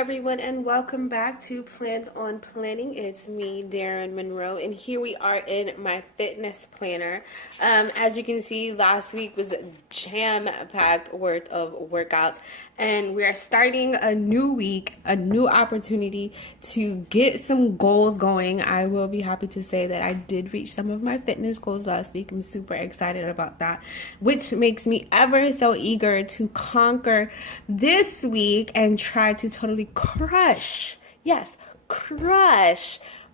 everyone, and welcome back to Planned on Planning. It's me, Darren Monroe, and here we are in my fitness planner. As you can see, last week was jam-packed worth of workouts, and we are starting a new week, a new opportunity to get some goals going. I will be happy to say that I did reach some of my fitness goals last week. I'm super excited about that, which makes me ever so eager to conquer this week and try to totally crush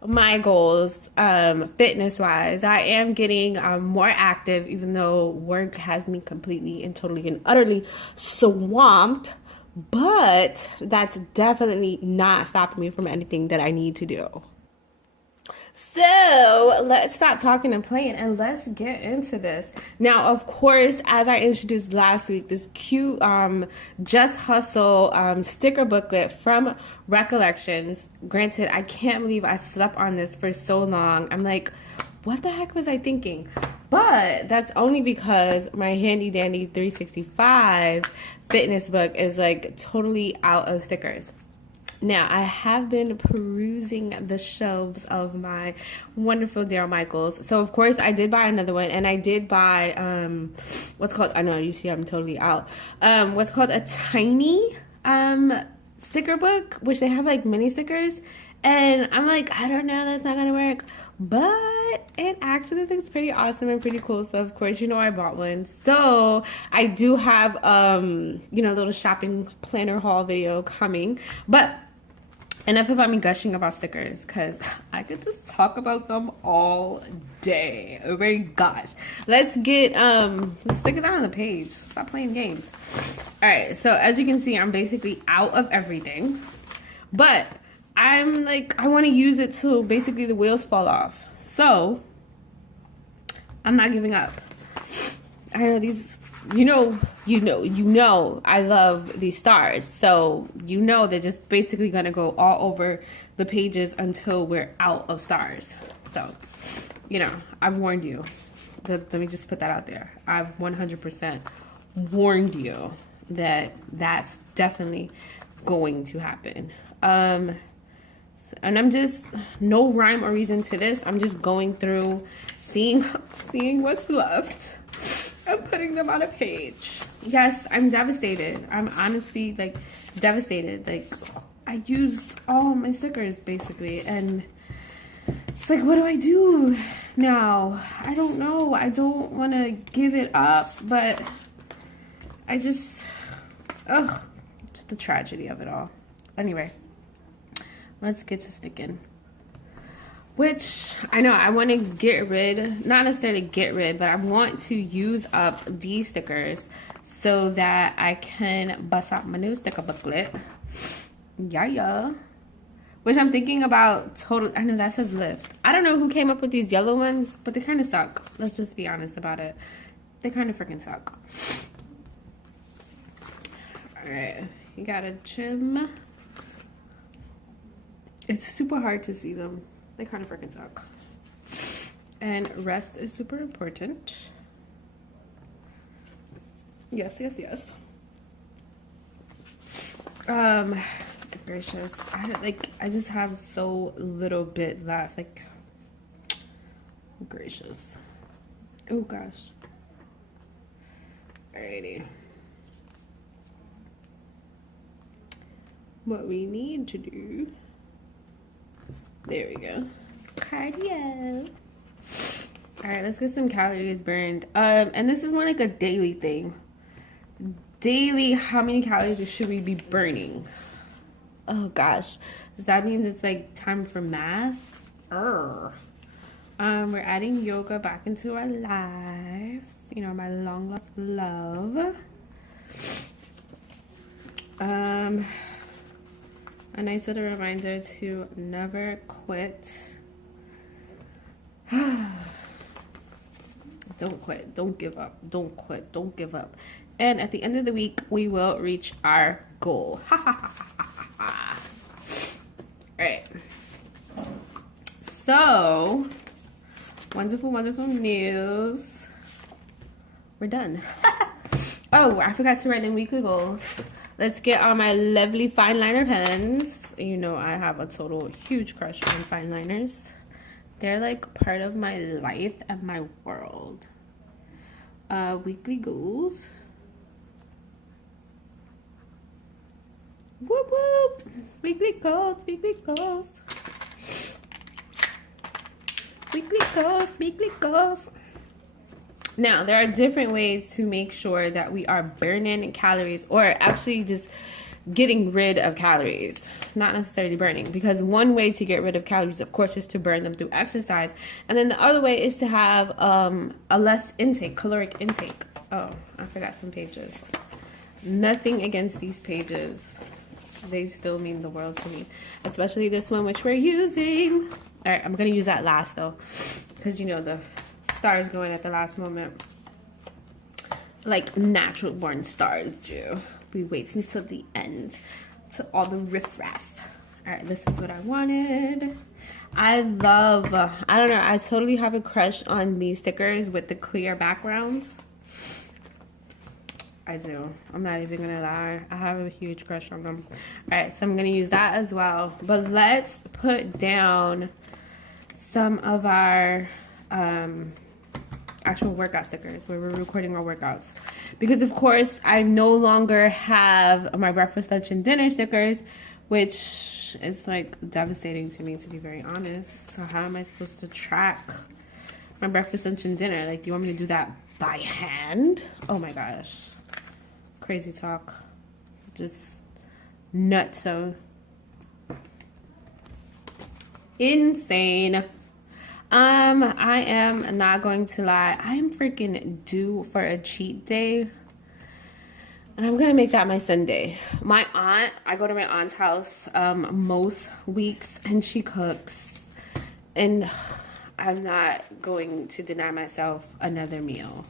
my goals fitness wise. I am getting more active, even though work has me completely and totally and utterly swamped, but that's definitely not stopping me from anything that I need to do. So let's stop talking and playing and let's get into this. Now, of course, as I introduced last week, this cute Just Hustle sticker booklet from Recollections. Granted, I can't believe I slept on this for so long. I'm like, what the heck was I thinking? But that's only because my handy dandy 365 fitness book is like totally out of stickers. Now, I have been perusing the shelves of my wonderful Daryl Michaels. So, of course, I did buy another one. And I did buy, what's called, I know, you see I'm totally out. What's called a tiny sticker book, which they have like mini stickers. And I'm like, I don't know, that's not going to work. But it actually looks pretty awesome and pretty cool. So, of course, you know I bought one. So, I do have, you know, a little shopping planner haul video coming. But enough about me gushing about stickers, because I could just talk about them all day. Oh my gosh. Let's get the stickers out on the page. Stop playing games. Alright, so as you can see, I'm basically out of everything. But I'm like, I want to use it till basically the wheels fall off. So I'm not giving up. I know these, you know, I love these stars. So, you know, they're just basically going to go all over the pages until we're out of stars. So, you know, I've warned you. Let me just put that out there. I've 100% warned you that that's definitely going to happen. And I'm just, no rhyme or reason to this. I'm just going through, seeing what's left. I'm putting them on a page. Yes, I'm devastated. I'm honestly, like, devastated. Like, I used all my stickers, basically. And it's like, what do I do now? I don't know. I don't want to give it up. But I just, just the tragedy of it all. Anyway, let's get to sticking. Which, I know, I want to get rid, not necessarily get rid, but I want to use up these stickers so that I can bust out my new sticker booklet. Yeah. Which I'm thinking about I know that says lift. I don't know who came up with these yellow ones, but they kind of suck. Let's just be honest about it. They kind of freaking suck. Alright, you gotta trim. It's super hard to see them. They kind of freaking suck. And rest is super important. Yes. Gracious. I just have so little bit left. Like, gracious. Oh gosh. Alrighty. What we need to do. There we go. Cardio. Alright, let's get some calories burned. And this is more like a daily thing. Daily, how many calories should we be burning? Oh gosh. That means it's like time for math. We're adding yoga back into our lives. You know, my long lost love. A nice little reminder to never quit. Don't quit. Don't give up. Don't quit. Don't give up. And at the end of the week, we will reach our goal. Alright. So, wonderful news. We're done. Oh, I forgot to write in weekly goals. Let's get on my lovely fine liner pens. You know, I have a total huge crush on fine liners. They're like part of my life and my world. Weekly goals. Whoop whoop. Weekly goals, weekly goals. Weekly goals, weekly goals. Now, there are different ways to make sure that we are burning calories, or actually just getting rid of calories, not necessarily burning, because one way to get rid of calories, of course, is to burn them through exercise, and then the other way is to have a less intake, caloric intake. Oh, I forgot some pages. Nothing against these pages, they still mean the world to me, especially this one, which we're using. All right, I'm gonna use that last though, because you know the stars going at the last moment, like natural born stars do. We wait until the end, to all the riffraff. All right, this is what I wanted. I love, I don't know, I totally have a crush on these stickers with the clear backgrounds. I do. I'm not even gonna lie. I have a huge crush on them. All right, so I'm gonna use that as well. But let's put down some of our actual workout stickers where we're recording our workouts, because of course I no longer have my breakfast, lunch, and dinner stickers, which is like devastating to me, to be very honest. So how am I supposed to track my breakfast, lunch, and dinner? Like, you want me to do that by hand? Oh my gosh, crazy talk, just nuts. So insane. I am not going to lie. I am freaking due for a cheat day. And I'm going to make that my Sunday. My aunt, I go to my aunt's house most weeks, and she cooks. And I'm not going to deny myself another meal.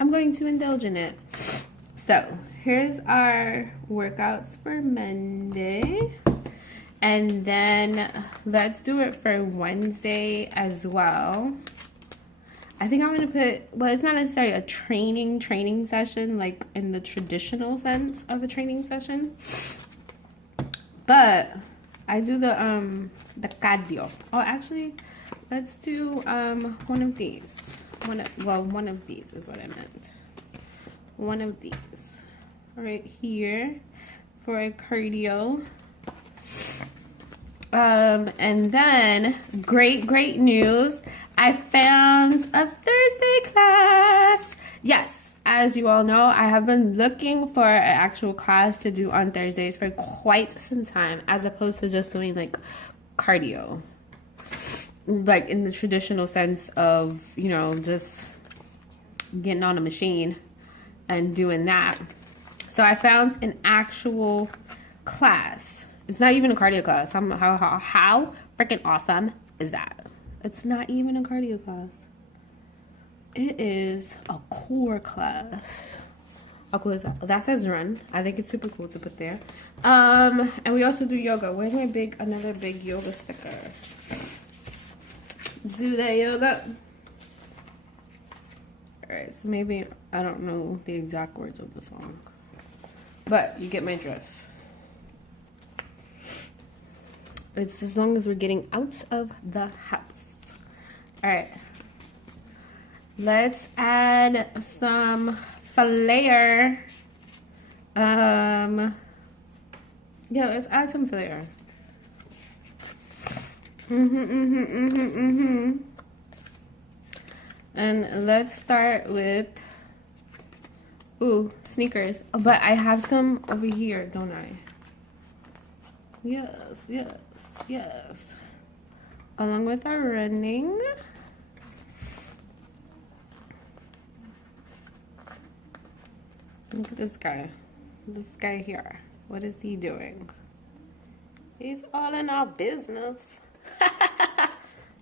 I'm going to indulge in it. So, here's our workouts for Monday. And then let's do it for Wednesday as well. I think I'm gonna put, well, it's not necessarily a training session, like in the traditional sense of a training session, but I do the cardio. Oh, actually, let's do one of these. One of these is what I meant. One of these right here for a cardio. And then great news. I found a Thursday class. Yes, as you all know, I have been looking for an actual class to do on Thursdays for quite some time, as opposed to just doing like cardio, like in the traditional sense of, you know, just getting on a machine and doing that. So I found an actual class. It's not even a cardio class. How freaking awesome is that? It's not even a cardio class. It is a core class. How cool is that? That says run. I think it's super cool to put there. And we also do yoga. Where's my another big yoga sticker? Do that yoga. Alright, so maybe I don't know the exact words of the song, but you get my drift. It's as long as we're getting out of the house. Alright. Let's add some flair. Yeah, let's add some flair. And let's start with, ooh, sneakers. Oh, but I have some over here, don't I? Yes. Along with our running. Look at this guy. This guy here. What is he doing? He's all in our business.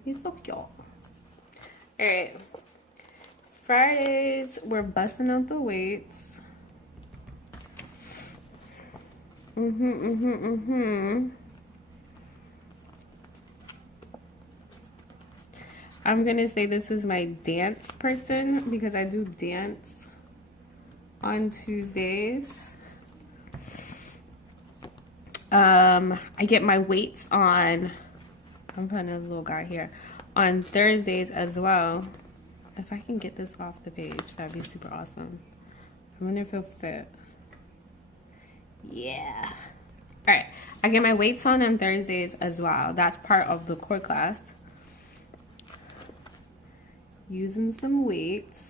He's so cute. Alright. Fridays, we're busting out the weights. I'm gonna say this is my dance person, because I do dance on Tuesdays. I get my weights on, I'm putting a little guy here, on Thursdays as well. If I can get this off the page, that'd be super awesome. I wonder if it'll fit. Yeah. All right, I get my weights on Thursdays as well. That's part of the core class. Using some weights.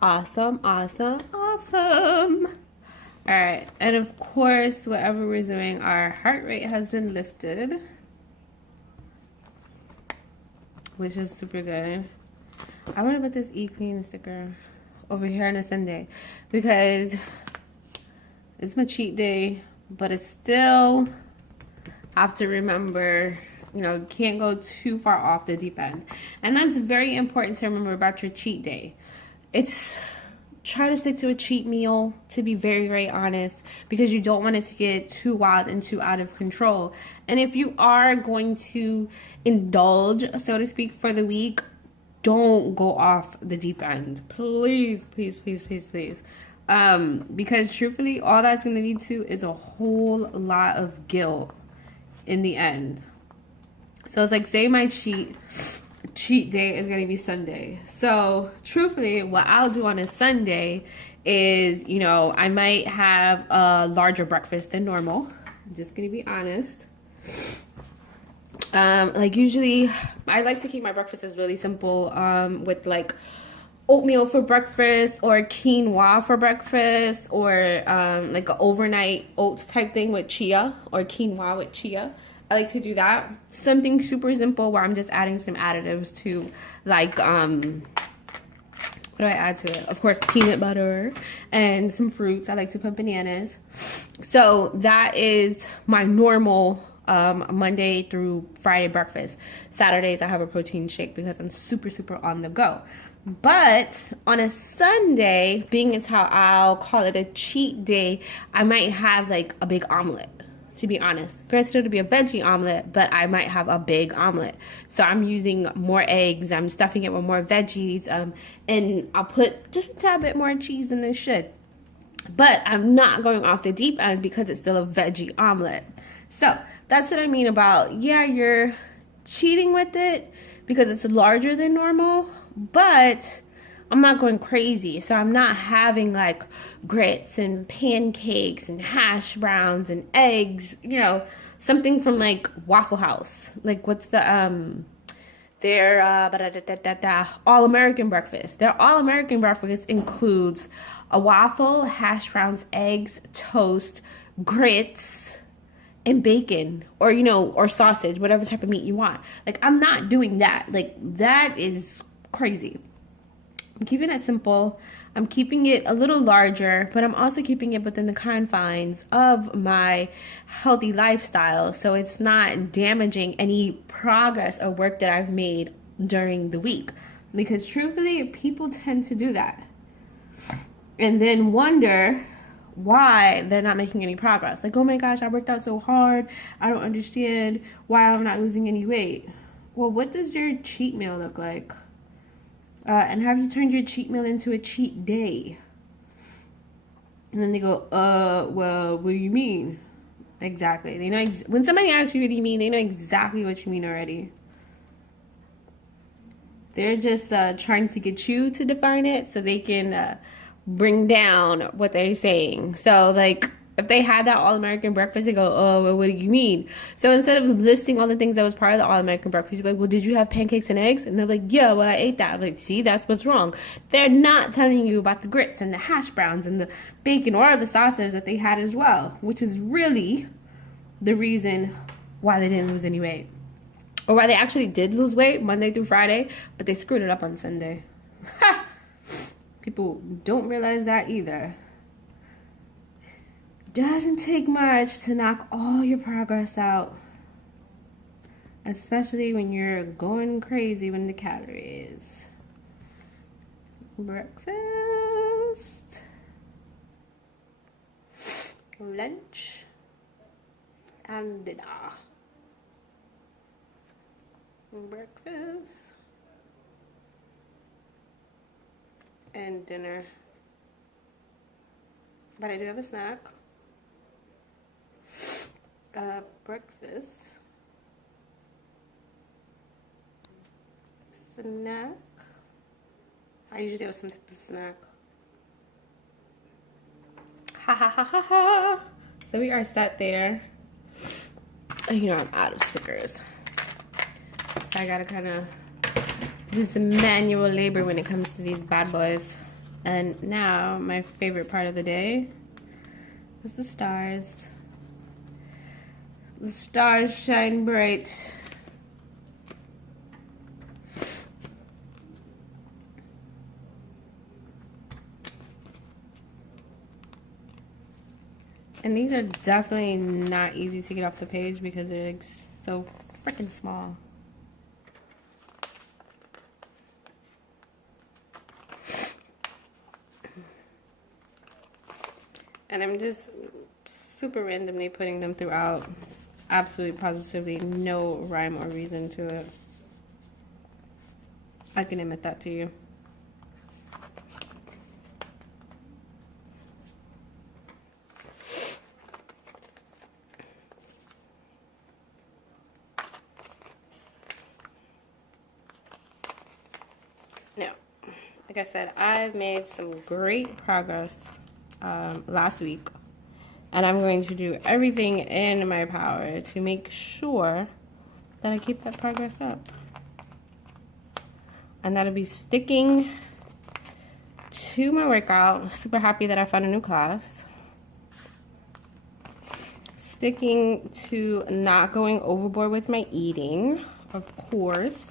Awesome, awesome, awesome. All right, and of course, whatever we're doing, our heart rate has been lifted, which is super good. I want to put this E-Clean sticker over here on a Sunday because it's my cheat day, but it's still have to remember, you know, you can't go too far off the deep end. And that's very important to remember about your cheat day. It's try to stick to a cheat meal, to be very, very honest, because you don't want it to get too wild and too out of control. And if you are going to indulge, so to speak, for the week, don't go off the deep end. Please, please, please, please, please. Because truthfully, all that's going to lead to is a whole lot of guilt in the end. So it's like, say my cheat day is going to be Sunday. So truthfully, what I'll do on a Sunday is, you know, I might have a larger breakfast than normal. I'm just going to be honest. Like usually I like to keep my breakfasts really simple, with like oatmeal for breakfast or quinoa for breakfast, or like an overnight oats type thing with chia, or quinoa with chia. I like to do that. Something super simple where I'm just adding some additives to, like, what do I add to it? Of course, peanut butter and some fruits. I like to put bananas. So that is my normal Monday through Friday breakfast. Saturdays, I have a protein shake because I'm super, super on the go. But on a Sunday, being it's how I'll call it a cheat day, I might have like a big omelet. To be honest, granted it'll be a veggie omelet, but I might have a big omelet. So I'm using more eggs, I'm stuffing it with more veggies, and I'll put just a tad bit more cheese than it should. But I'm not going off the deep end because it's still a veggie omelet. So that's what I mean about, yeah, you're cheating with it because it's larger than normal, but I'm not going crazy. So I'm not having like grits and pancakes and hash browns and eggs, you know, something from like Waffle House. Like what's the, their all-American breakfast. Their all-American breakfast includes a waffle, hash browns, eggs, toast, grits, and bacon, or, you know, or sausage, whatever type of meat you want. Like, I'm not doing that. Like, that is crazy. I'm keeping it simple. I'm keeping it a little larger, but I'm also keeping it within the confines of my healthy lifestyle, so it's not damaging any progress or work that I've made during the week. Because truthfully, people tend to do that and then wonder why they're not making any progress. Like, oh my gosh, I worked out so hard. I don't understand why I'm not losing any weight. Well, what does your cheat meal look like? And have you turned your cheat meal into a cheat day? And then they go, well, what do you mean? Exactly. They know when somebody asks you what do you mean, they know exactly what you mean already. They're just trying to get you to define it so they can bring down what they're saying. So, like, if they had that all-American breakfast, they go, oh, well, what do you mean? So instead of listing all the things that was part of the all-American breakfast, you're like, well, did you have pancakes and eggs? And they're like, yeah, well, I ate that. I'm like, see, that's what's wrong. They're not telling you about the grits and the hash browns and the bacon or the sausage that they had as well, which is really the reason why they didn't lose any weight. Or why they actually did lose weight Monday through Friday, but they screwed it up on Sunday. People don't realize that either. Doesn't take much to knock all your progress out, especially when you're going crazy when the calories. Breakfast, lunch, and dinner. Breakfast and dinner. but I do have a snack. Breakfast. Snack. I usually have some type of snack. Ha ha ha ha ha. So we are set there. You know, I'm out of stickers. So I gotta kind of do some manual labor when it comes to these bad boys. And now, my favorite part of the day is the stars. The stars shine bright. And these are definitely not easy to get off the page because they're like so freaking small. And I'm just super randomly putting them throughout. Absolutely, positively, no rhyme or reason to it. I can admit that to you. Now, like I said, I've made some great progress last week. And I'm going to do everything in my power to make sure that I keep that progress up. And that'll be sticking to my workout. I'm super happy that I found a new class. Sticking to not going overboard with my eating, of course.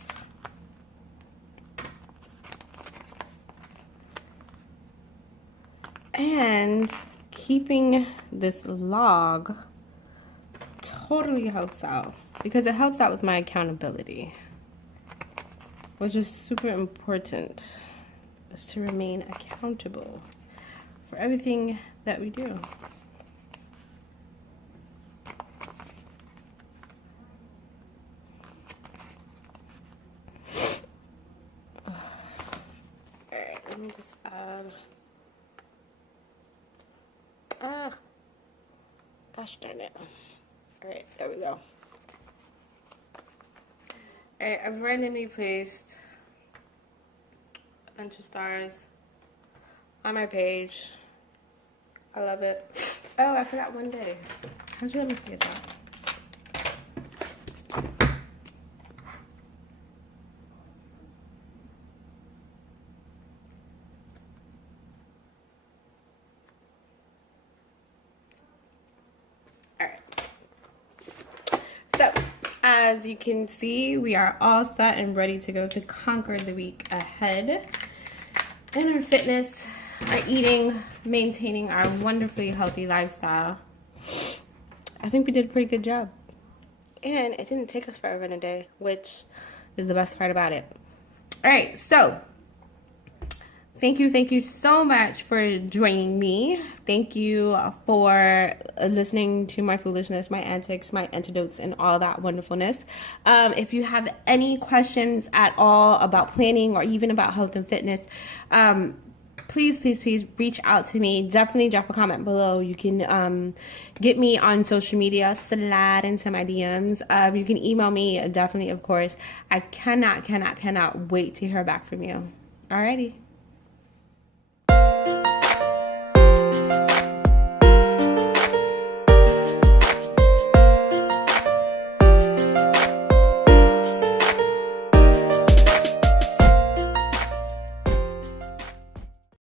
And keeping this log totally helps out because it helps out with my accountability, which is super important, is to remain accountable for everything that we do. Alright, let me just add. Gosh darn it. Alright, there we go. Alright, I've randomly placed a bunch of stars on my page. I love it. Oh, I forgot one day. How'd you let me forget that? So, as you can see, we are all set and ready to go to conquer the week ahead in our fitness, our eating, maintaining our wonderfully healthy lifestyle. I think we did a pretty good job. And it didn't take us forever in a day, which is the best part about it. All right, so thank you so much for joining me. Thank you for listening to my foolishness, my antics, my antidotes, and all that wonderfulness. If you have any questions at all about planning or even about health and fitness, please reach out to me. Definitely drop a comment below. You can get me on social media, slide into my DMs. You can email me, definitely, of course. I cannot wait to hear back from you. Alrighty.